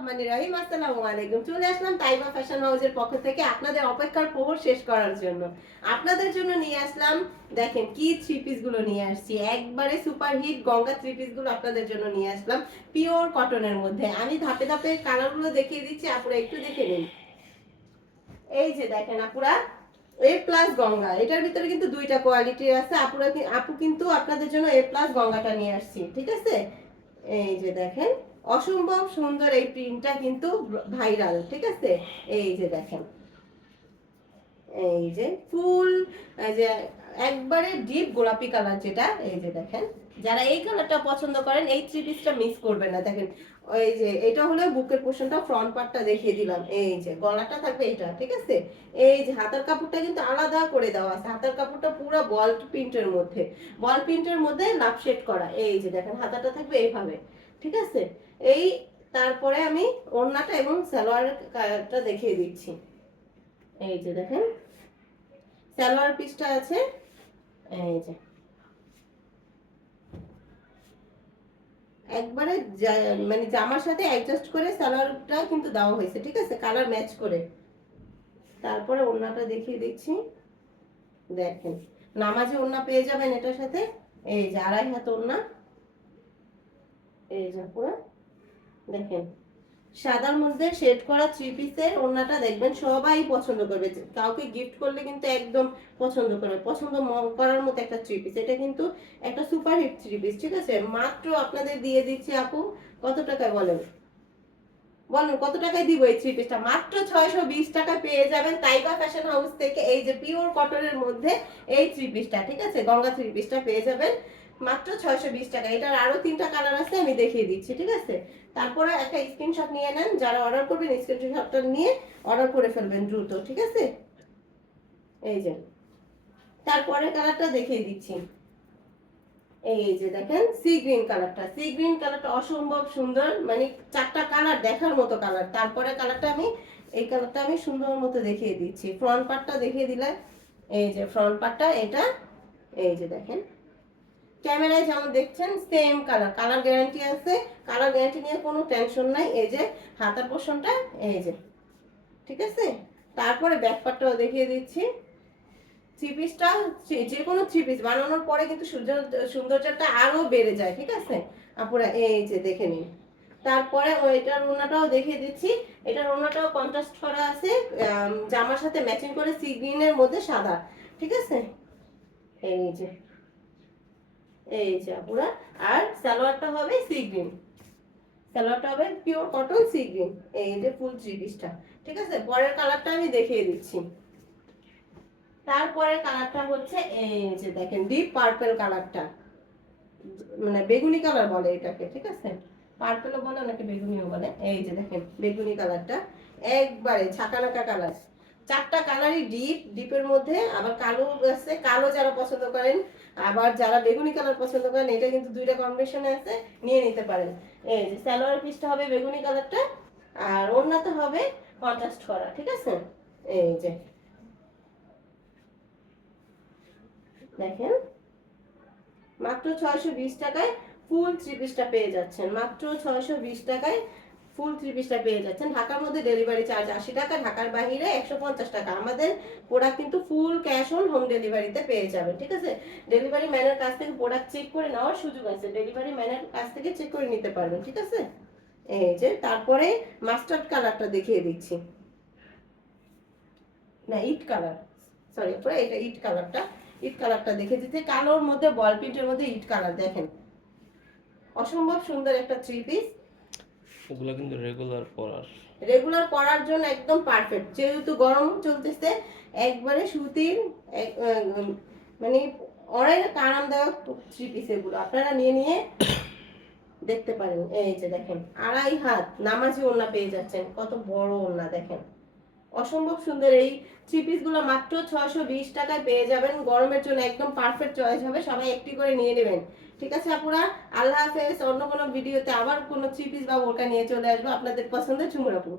রহমানির রহিম, আসসালামু আলাইকুম। চলে আসলাম তাইবা ফ্যাশন হাউসের পক্ষ থেকে আপনাদের অপেক্ষার প্রহর শেষ করার জন্য। আপনাদের জন্য নিয়ে আসলাম, দেখেন কি থ্রি পিসগুলো নিয়ে আসছি। একবারে সুপার হিট গঙ্গা থ্রি পিসগুলো আপনাদের জন্য নিয়ে আসলাম পিওর কটনের মধ্যে। আমি ধাপে ধাপে কালারগুলো দেখিয়ে দিচ্ছি, আপুরা একটু দেখে নিন। এই যে দেখেন আপুরা এ প্লাস গঙ্গা। এটার ভিতরে কিন্তু দুইটা কোয়ালিটি আছে। আপুরা আপু কিন্তু আপনাদের জন্য এ প্লাস গঙ্গাটা নিয়ে আসছি, ঠিক আছে? এই যে দেখেন অসম্ভব সুন্দর এই প্রিন্টটা কিন্তু ভাইরাল ঠিক আছে? এই যে দেখেন। এই যে ফুল যে একবারে ডিপ গোলাপি কালার যেটা, এই যে দেখেন। যারা এই কালারটা পছন্দ করেন, এই থ্রি পিসটা মিস করবেন না। দেখেন এই যে এটা হলো বুকের পোর্শনটা ফ্রন্ট পার্টটা দেখিয়ে দিলাম। এই যে গলাটা থাকবে এইটা, ঠিক আছে? এই যে হাতার কাপড়টা কিন্তু আলাদা করে দেওয়া আছে। হাতার কাপড়টা পুরো বল প্রিন্টের মধ্যে। বল প্রিন্টের মধ্যে লাভ শেড করা। এই যে দেখেন, হাতাটা থাকবে এইভাবে, ঠিক আছে? এই তারপরে আমি ওড়নাটা এবং সালোয়ারের কালারটা দেখিয়ে দিচ্ছি। এই যে দেখেন, সালোয়ার পিসটা আছে। এই যে। একবারে মানে জামার সাথে অ্যাডজাস্ট করে সালোয়ারটা কিন্তু দেওয়া হয়েছে, ঠিক আছে? কালার ম্যাচ করে। তারপরে ওড়নাটা দেখিয়ে দিচ্ছি। দেখেন, নামাজে ওড়না পেয়ে যাবেন এটার সাথে। এই যে আড়াই হাত ওড়না। এই যে পুরো। দেখেন। সাদার মধ্যে শেড করা থ্রি পিসের ওড়নাটা দেখবেন, সবাই পছন্দ করবে। কাউকে গিফট করলে কিন্তু একদম পছন্দ করবে। পছন্দ করার মতো একটা থ্রি পিস এটা কিন্তু একটা সুপার হিট থ্রি পিস ঠিক আছে? মাত্র আপনাদের দিয়ে দিচ্ছি আপু, কত টাকায় বলেন? বলুন, কত টাকায় দিব এই থ্রি পিসটা মাত্র ছয়শো বিশ টাকায় পেয়ে যাবেন তাইবা ফ্যাশন হাউস থেকে এই যে পিওর কটনের মধ্যে এই থ্রি পিসটা ঠিক আছে? গঙ্গা থ্রি পিসটা পেয়ে যাবেন। মাত্র ছয়শো বিশ টাকা। এটার আরও তিনটা কালার আছে, আমি দেখিয়ে দিচ্ছি, ঠিক আছে? তারপরে একটা স্ক্রিনশট নিয়ে নেন, যারা অর্ডার করবেন স্ক্রিনশটটা নিয়ে অর্ডার করে ফেলবেন দ্রুত, ঠিক আছে? এই যে। তারপরে কালারটা দেখিয়ে দিচ্ছি। এই যে দেখেন সি গ্রিন কালারটা সি গ্রিন কালারটা অসম্ভব সুন্দর মানে চারটা কালার দেখার মতো কালার তারপরে কালারটা আমি, এই কালারটা আমি সুন্দর মতো দেখিয়ে দিচ্ছি। ফ্রন্ট পার্টটা দেখিয়ে দিলে, এই যে ফ্রন্ট পার্টটা এটা, এই যে দেখেন। ক্যামেরায় যেমন দেখছেন সেম কালার কালার গ্যারান্টি আছে কালার গ্যারান্টি নিয়ে কোনো টেনশন নাই। এই যে হাতার পোষণটা এই যে। ঠিক আছে? তারপরে ব্যাক পার্টটাও দেখিয়ে দিচ্ছি। থ্রি পিসটা যে কোনো থ্রি পিস বানানোর পরে কিন্তু সৌন্দর্য সৌন্দর্যটা আরও বেড়ে যায়, ঠিক আছে? আপুরা, এই যে দেখে নিন। তারপরে ওইটার ওনাটাও দেখিয়ে দিচ্ছি। এটার ওনাটাও কন্ট্রাস্ট করা আছে জামার সাথে ম্যাচিং করে সি গ্রিনের মধ্যে সাদা। ঠিক আছে? এই যে। এই যে আপুরা, আর সালোয়ারটা হবে সি গ্রিন। সালোয়ারটা হবে পিওর কটন সি গ্রিন, এই যে ফুল থ্রি পিসটা। ঠিক আছে? পরের কালারটা আমি দেখিয়ে দিচ্ছি। তারপরে কালারটা হচ্ছে এই যে দেখেন ডিপ পার্পল কালারটা মানে বেগুনি কালার বলে এটাকে, ঠিক আছে? পার্পলও বলে নাকি বেগুনিও বলে। এই যে দেখেন, বেগুনি কালারটা একবারে ছাকানাকা কালার চারটা কালারই ডিপ ডিপের মধ্যে, আবার কালো আছে, কালো যারা পছন্দ করেন আবার যারা বেগুনি কালার পছন্দ করেন, এটা কিন্তু দুইটা কম্বিনেশনে আছে, নিয়ে নিতে পারেন। এই যে সালোয়ার পিসটা হবে বেগুনি কালারটা, আর ওড়নাতে হবে কন্ট্রাস্ট করা, ঠিক আছে? এই যে। দেখেন, মাত্র ছয়শো বিশ টাকায় ফুল থ্রি পিসটা পেয়ে যাচ্ছেন। মাত্র ছয়শো বিশ টাকায় ফুল থ্রি পিসটা পেয়ে যাচ্ছেন। ঢাকার মধ্যে ডেলিভারি চার্জ আশি টাকা, ঢাকার বাইরে একশো পঞ্চাশ টাকা। আমাদের প্রোডাক্ট কিন্তু ফুল ক্যাশ অন হোম ডেলিভারিতে পেয়ে যাবেন, ঠিক আছে? ডেলিভারি ম্যানের কাছ থেকে প্রোডাক্ট চেক করে নেওয়ার সুযোগ আছে। ডেলিভারি ম্যানের কাছ থেকে চেক করে নিতে পারবেন, ঠিক আছে? এই যে, তারপরে মাস্টার্ড কালারটা দেখিয়ে দিচ্ছি। না ইট কালার সরি পুরো এটা ইট কালারটা ইট কালারটা দেখে দিতে কালোর মধ্যে বল প্রিন্টের মধ্যে ইট কালার দেখেন। অসম্ভব সুন্দর একটা থ্রি পিস ওগুলো কিন্তু রেগুলার পরার। রেগুলার পরার জন্য একদম পারফেক্ট যেহেতু গরম চলতেছে, একবারে সুতির মানে অনেক আরামদায়ক থ্রি পিস এগুলো। আপনারা নিয়ে নিয়ে দেখতে পারেন। এই যে দেখেন, আড়াই হাত, নামাজি ওড়না পেয়ে যাচ্ছেন। কত বড় ওড়না, দেখেন। অসম্ভব সুন্দর। এই থ্রি পিসগুলো মাত্র ছয়শো বিশ টাকায় পেয়ে যাবেন। গরমের জন্য একদম পারফেক্ট চয়েস হবে। সবাই একটি করে নিয়ে নেবেন। ঠিক আছে আপুরা? আল্লাহ হাফেজ। অন্য কোনো ভিডিওতে আবার কোনো থ্রি পিস বা ওটা নিয়ে চলে আসব। আপনাদের পছন্দের চুমুরাপুর